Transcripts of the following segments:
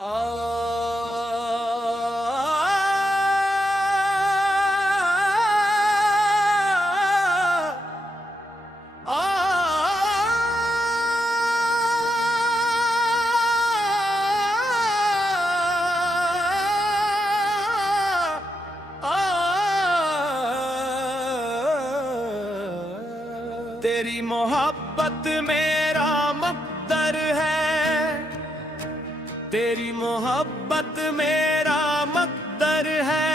तेरी मोहब्बत मेरा मक़दर है, तेरी मोहब्बत मेरा मक़दर है।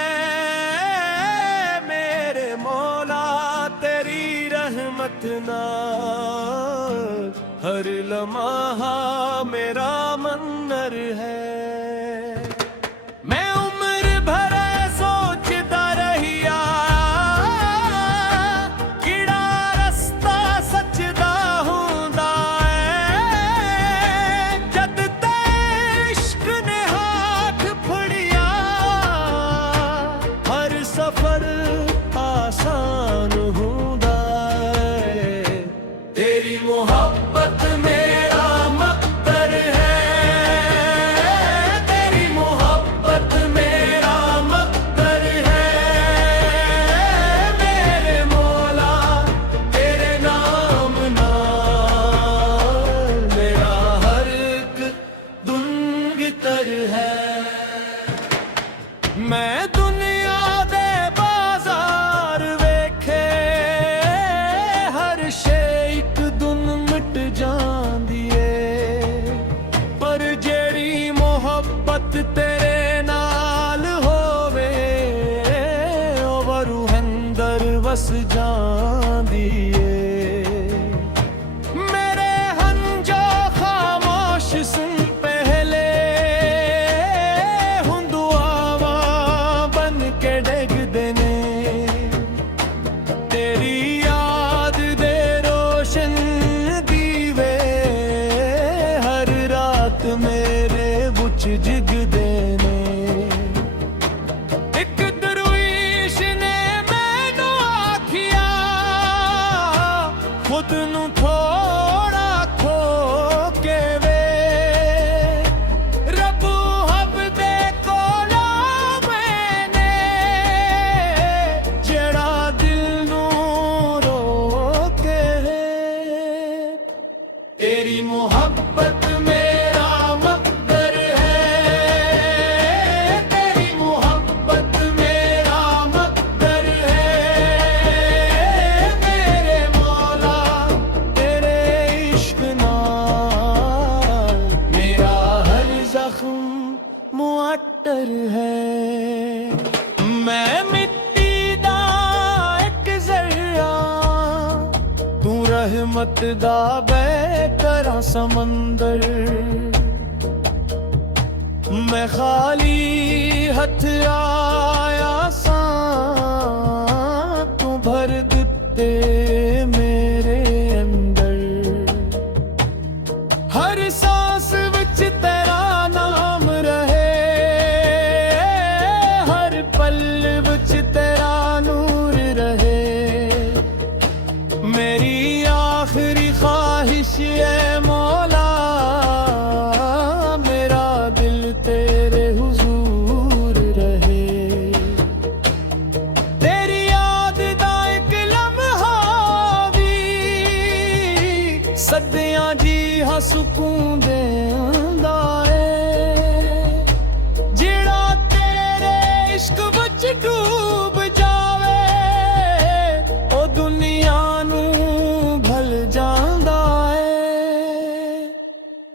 मेरे मौला तेरी रहमत नाल हर लम्हा मेरा मन्नर है। मैं उम्र भर सोचता रहिया किड़ा रस्ता सचदा हुंदा है। जद ते इश्क ने हाथ फड़िया हर सफर आसान हुंदा है। तेरी मोहब्बत मेरा मक़दर है, तेरी मोहब्बत मेरा मक़दर है। मेरे मौला तेरे नाम नाल मेरा हर एक दुनितर है। मैं दुनिया दे बाजार वेखे हर शे एक दिन मिट जांदी है, पर जेड़ी मोहब्बत तेरे नाल होवे ओ रूह अंदर वस जांदी है। मेरे हंजो खामोश सुन पहले हुन दुआवां बन के डिगदे ने। तेरी याद दे रोशन दीवे हर रात मेरे बुच जगदे ने। एक दरवीश ने मैनू आखिया खुद नू थोड़ा खो के वे रब्बू हब दे कोलों मैंने जेड़ा दिल नू रोके। तेरी मोहब्बत मेरा मक़दर है, तेरी मोहब्बत मेरा मक़दर है। मेरे मौला तेरे इश्क नाल मेरा हर ज़ख्म मुअत्तर है। मैं मिट्टी दा एक ज़र्रा तू रहमत दा बेकरां समंदर। मैं खाली हथ आया सा तू भर दिते मेरे अंदर। हर सांस विच तेरा नाम रहे, हर पल विच तेरा नूर रहे। मेरी आखिरी ख्वाहिश है मौला मेरा दिल तेरे हुजूर रहे। तेरी याद दा एक लम्हा भी सदियां जी हाँ सुकून देंदा है। जेड़ा तेरे इश्क विच डूब जावे ओ दुनिया नू भल जांदा है।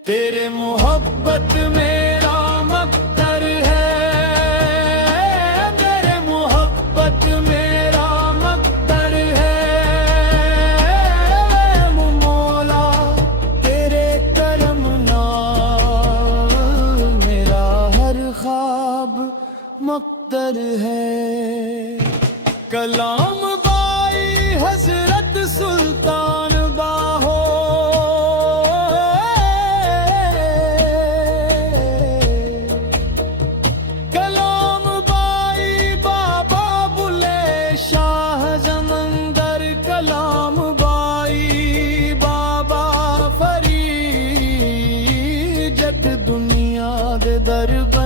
तेरे मोहब्बत मेरा मक़दर है, तेरे मोहब्बत मेरा मक़दर है। मौला तेरे करम नाल मेरा हर ख्वाब मक़दर है। कलाम बाई हज़रत सुल्तान बाहो कलाम बाई बाबा बुले शाह जमंदर। कलाम बाई बाबा फरीद जद दुनिया दे दरबार